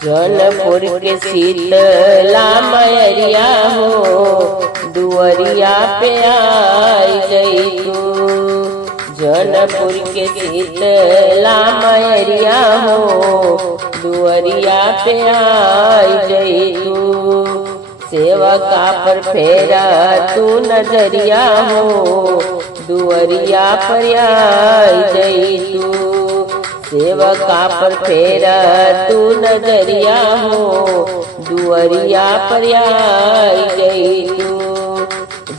जौनपुर के शीतला मयरिया हो, दुअरिया पे आई गई तू। जौनपुर के शीतला मयरिया हो, दुअरिया पे आई गई तू। सेवका पर फेरा तू नजरिया हो, दुअरिया पर आई गई तू। सेवका पर फेरा तू नजरिया हो, दुअरिया पर आई गई तू।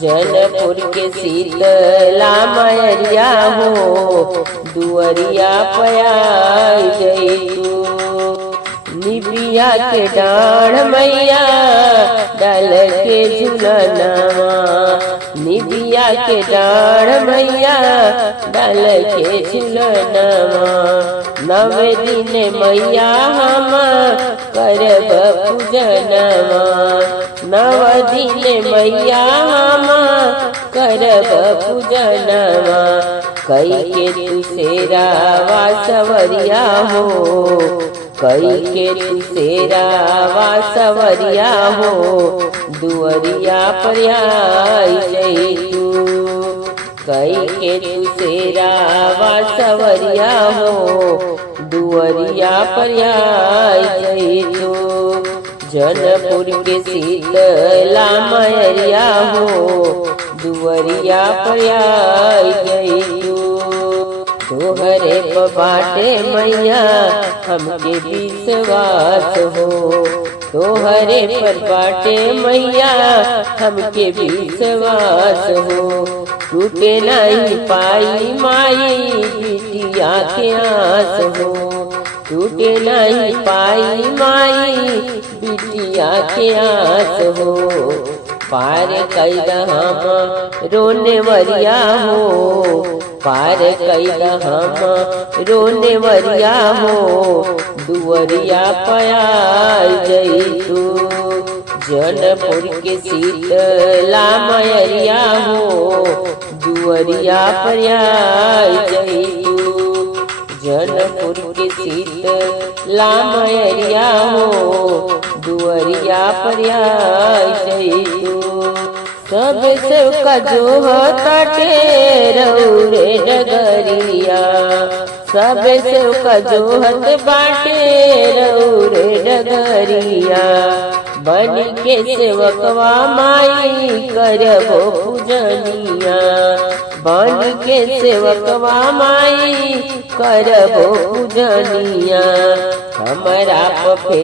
जौनपुर के शीतला मयरिया हो, दुअरिया पर आई गई तू। निबिया के डाढ़ मैया डाल के झुलनवा, निबिया के डाढ़ मैया डाल के झुलनवा। नवे दिन मैया हम करब पूजनवा, नव दिन मैया हम करब पूजनवा। कई के तू सेरावा सवरिया हो, कई के तू सेरावा सवरिया हो, दुअरिया पर आई गई तू। कई के तू सेरावा सवरिया हो, दुअरिया पर आई गई तू। जौनपुर के शीतला मयरिया हो, दुअरिया पर आई गई तू। तोहरे पर बाटे मैया हमके विश्वास हो, तोहरे पर बाटे मैया हमके विश्वास हो। टूटे नहीं पाई माई बिटिया के आस हो, टूटे नहीं पाई माई बिटिया के आस हो। पार कैदा हम रोने वरिया हो, पार कैदा हम रोने वरिया हो, दुअरिया पर आई गई तू। जौनपुर के शीतला मयरिया हो, दुअरिया पर आई गई तू। जौनपुर के शीतला मयरिया हो, दुअरिया पर आई गई तू। सब सेवका जो ताटे रौरे डगरिया, सब सेवका जो हत बाटे रौरे डगरिया। बन के सेवकवा माई करबो पूजनिया, बन के सेवकवा माई करबो पूजनिया। हमरा पे